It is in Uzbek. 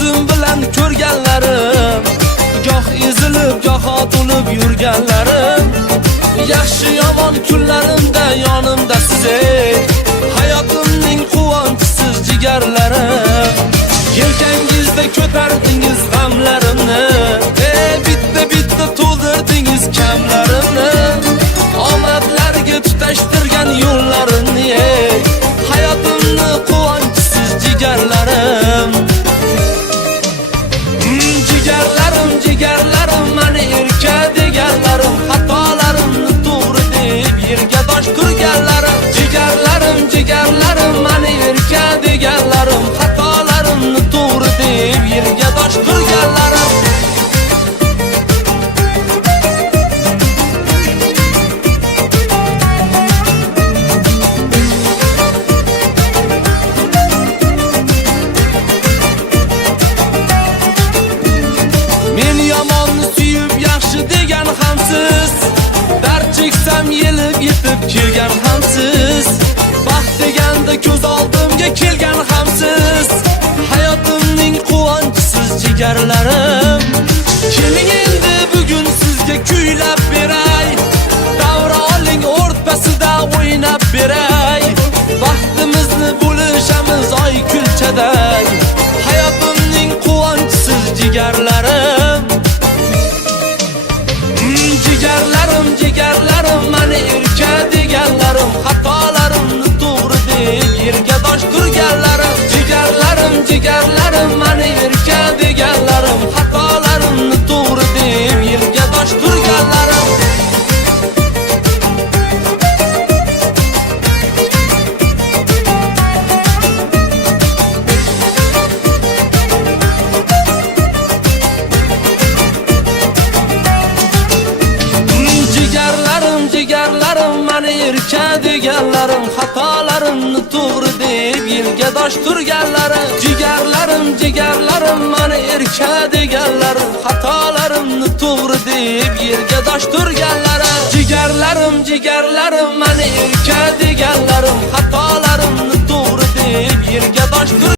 ko'zim bilan ko'rganlarim, goh ezilib, goh otulib yurganlarim. Yaxshi yomon kunlarimda yonimda siz ey, hayotimning quvonchisiz jigarlarim. Yelkangizda ko'tardingiz g'amlarimni, bitta to'ldirdingiz kamlarimni. Omadlarga tutashtirgan yo'llarimni, hayotimni quvonchisiz jigarlarim. Jigarlarim, mani erka deganlarim, xatolarimni to'g'ri deb yerga dosh turganlarim. Jigarlarim, mani erka deganlarim, xatolarimni to'g'ri deb yerga dosh turganlarim. Men yomonni suyib yaxshi degan hamsiz, dard cheksam yelib yetib kelgan hamsiz. Baxt deganda ko'z oldimga kelgan hamsiz, hayotimning quvonchisiz jigarlarim. Keling endi bugun sizga kuylab beray, davra oling o'rtasida o'ynab beray. Baxtimizni bo'lishamiz oy kulchaday, hayotimning quvonchisiz jigarlarim. Jigarlarim, mani erka deganlarim, xatolarimni to'g'ri deb yerga dosh turganlarim. Jigarlarim, mani erka deganlarim, xatolarimni to'g'ri deb yerga dosh turganlarim. Jigarlarim, mani erka deganlarim, xatolarimni to'g'ri deb yerga dosh turganlarim. Jigarlarim, mani erka deganlarim, xatolarimni to'g'ri deb yerga dosh turganlarim. Jigarlarim, mani erka deganlarim, xatolarimni to'g'ri deb yerga dosh